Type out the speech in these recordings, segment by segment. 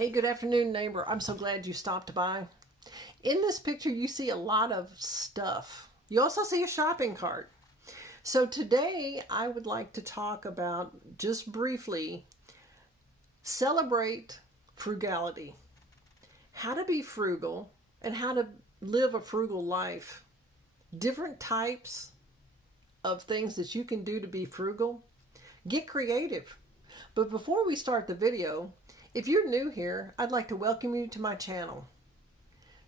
Hey, good afternoon, neighbor. I'm so glad you stopped by. In this picture, you see a lot of stuff. You also see a shopping cart. So today, I would like to talk about, just briefly, celebrate frugality. How to be frugal and how to live a frugal life. Different types of things that you can do to be frugal. Get creative. But before we start the video, if you're new here, I'd like to welcome you to my channel.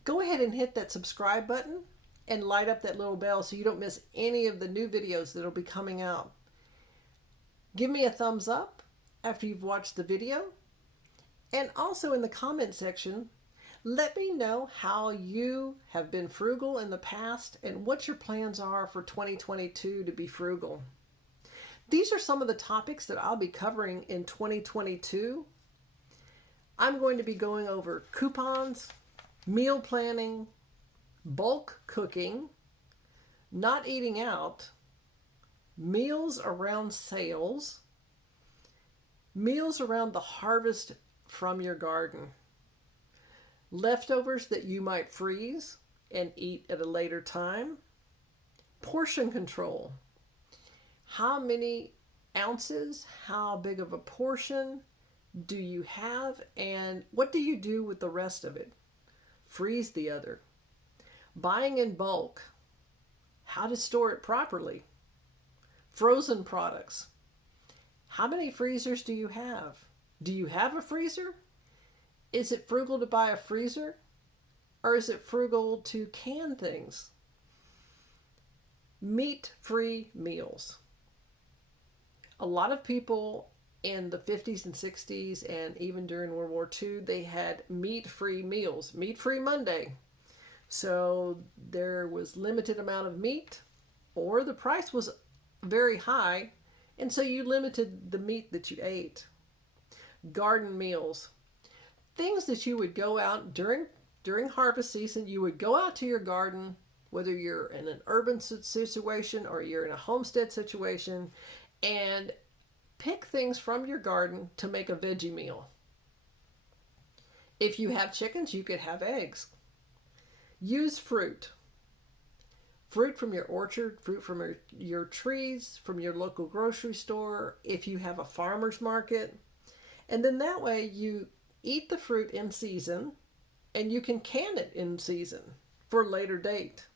Go ahead and hit that subscribe button and light up that little bell so you don't miss any of the new videos that will be coming out. Give me a thumbs up after you've watched the video. And also in the comment section, let me know how you have been frugal in the past and what your plans are for 2022 to be frugal. These are some of the topics that I'll be covering in 2022. I'm going to be going over coupons, meal planning, bulk cooking, not eating out, meals around sales, meals around the harvest from your garden, leftovers that you might freeze and eat at a later time, portion control. How many ounces, how big of a portion do you have, and what do you do with the rest of it? Freeze the other. Buying in bulk. How to store it properly. Frozen products. How many freezers do you have? Do you have a freezer? Is it frugal to buy a freezer? Or is it frugal to can things? Meat-free meals. A lot of people in the 50s and 60s and even during World War II, they had meat-free meals. Meat-free Monday. So there was limited amount of meat, or the price was very high, and so you limited the meat that you ate. Garden meals. Things that you would go out during harvest season, you would go out to your garden, whether you're in an urban situation or you're in a homestead situation, and pick things from your garden to make a veggie meal. If you have chickens, you could have eggs. Use fruit. Fruit from your orchard, fruit from your trees, from your local grocery store, if you have a farmer's market. And then that way you eat the fruit in season and you can can it in season for a later date.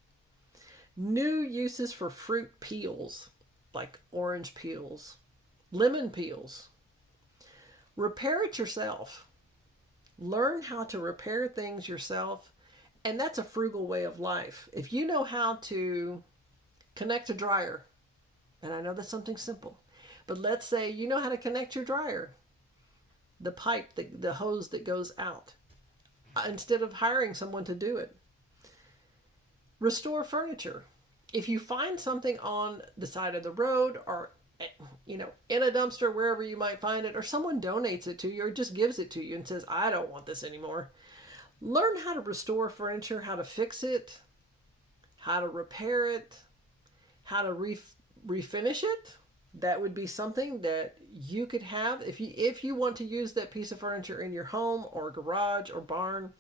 New uses for fruit peels, like orange peels, lemon peels. Repair it yourself. Learn how to repair things yourself, and that's a frugal way of life. If you know how to connect a dryer, and I know that's something simple, but let's say you know how to connect your dryer, the pipe, the hose that goes out, instead of hiring someone to do it. Restore furniture. If you find something on the side of the road or in a dumpster, wherever you might find it, or someone donates it to you or just gives it to you and says, I don't want this anymore. Learn how to restore furniture, how to fix it, how to repair it, how to refinish it. That would be something that you could have if you want to use that piece of furniture in your home or garage or barn.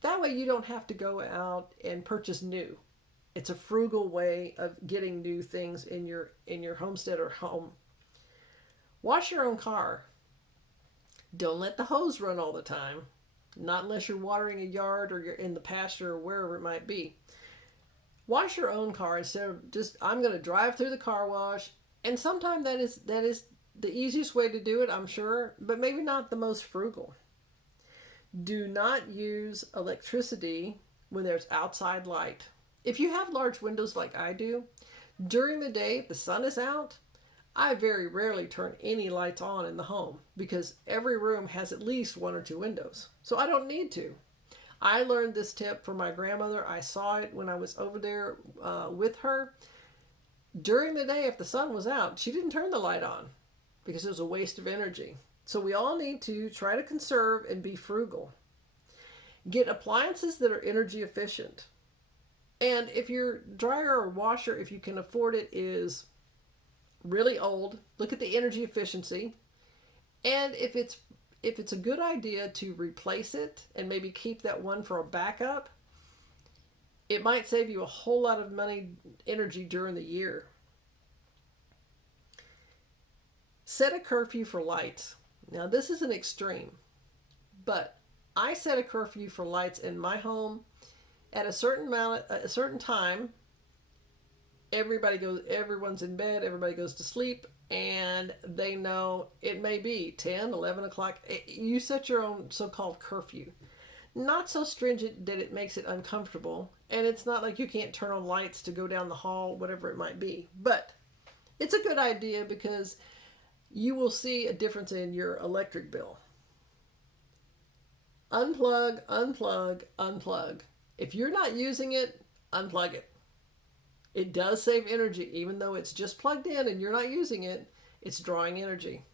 That way you don't have to go out and purchase new. It's a frugal way of getting new things in your homestead or home. Wash your own car. Don't let the hose run all the time. Not unless you're watering a yard or you're in the pasture or wherever it might be. Wash your own car instead of just, I'm going to drive through the car wash. And sometimes that is the easiest way to do it, I'm sure, but maybe not the most frugal. Do not use electricity when there's outside light. If you have large windows like I do, during the day, if the sun is out, I very rarely turn any lights on in the home because every room has at least one or two windows. So I don't need to. I learned this tip from my grandmother. I saw it when I was over there with her. During the day, if the sun was out, she didn't turn the light on because it was a waste of energy. So we all need to try to conserve and be frugal. Get appliances that are energy efficient. And if your dryer or washer, if you can afford it, is really old, look at the energy efficiency. And if it's if it's a good idea to replace it and maybe keep that one for a backup, it might save you a whole lot of energy during the year. Set a curfew for lights. Now this is an extreme, but I set a curfew for lights in my home at a certain time. Everyone's in bed, everybody goes to sleep, and they know it may be 10, 11 o'clock. You set your own so-called curfew. Not so stringent that it makes it uncomfortable, and it's not like you can't turn on lights to go down the hall, whatever it might be. But it's a good idea because you will see a difference in your electric bill. Unplug, unplug, unplug. If you're not using it, unplug it. It does save energy, even though it's just plugged in and you're not using it, it's drawing energy.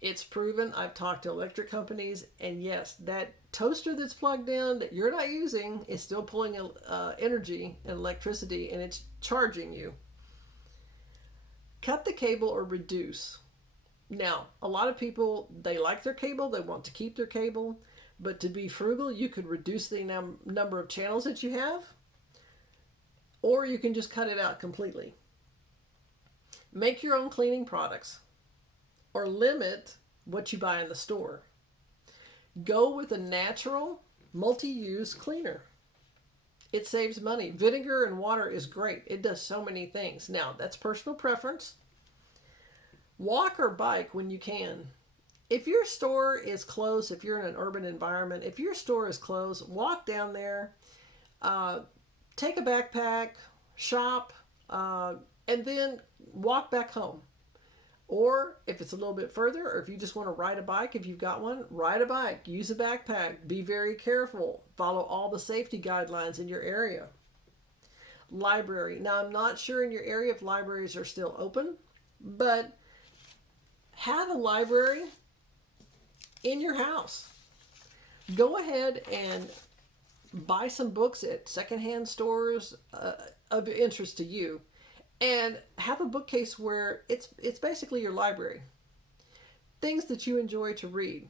It's proven. I've talked to electric companies, and yes, that toaster that's plugged in that you're not using is still pulling energy and electricity, and it's charging you. Cut the cable or reduce. Now, a lot of people, they like their cable, they want to keep their cable, but to be frugal, you could reduce the number of channels that you have, or you can just cut it out completely. Make your own cleaning products, or limit what you buy in the store. Go with a natural, multi-use cleaner. It saves money. Vinegar and water is great. It does so many things. Now, that's personal preference. Walk or bike when you can. If your store is close, if you're in an urban environment, if your store is closed, walk down there, take a backpack, shop, and then walk back home. Or if it's a little bit further, or if you just want to ride a bike, if you've got one, ride a bike, use a backpack, be very careful, follow all the safety guidelines in your area. Library. Now, I'm not sure in your area if libraries are still open, but have a library in your house. Go ahead and buy some books at secondhand stores of interest to you. And have a bookcase where it's basically your library. Things that you enjoy to read.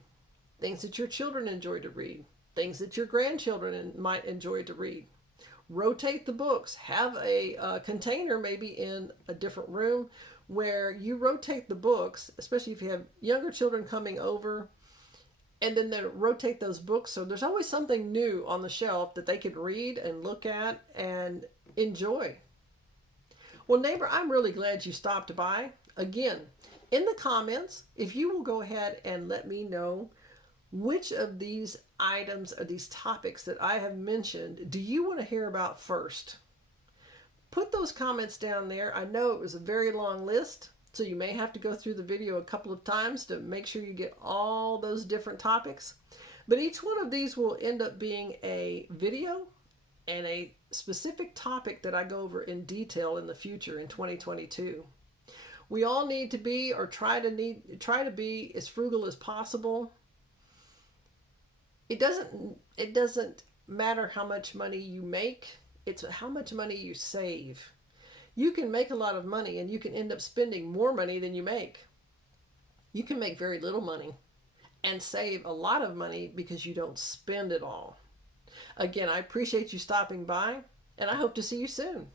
Things that your children enjoy to read. Things that your grandchildren might enjoy to read. Rotate the books. Have a container maybe in a different room where you rotate the books, especially if you have younger children coming over, and then they rotate those books so there's always something new on the shelf that they can read and look at and enjoy. Well, neighbor, I'm really glad you stopped by. Again, in the comments, if you will go ahead and let me know which of these items or these topics that I have mentioned do you want to hear about first. Put those comments down there. I know it was a very long list, so you may have to go through the video a couple of times to make sure you get all those different topics. But each one of these will end up being a video and a specific topic that I go over in detail in the future in 2022. We all need to be, or try to be, as frugal as possible. It doesn't matter how much money you make, it's how much money you save. You can make a lot of money and you can end up spending more money than you make. You can make very little money and save a lot of money because you don't spend it all. Again, I appreciate you stopping by, and I hope to see you soon.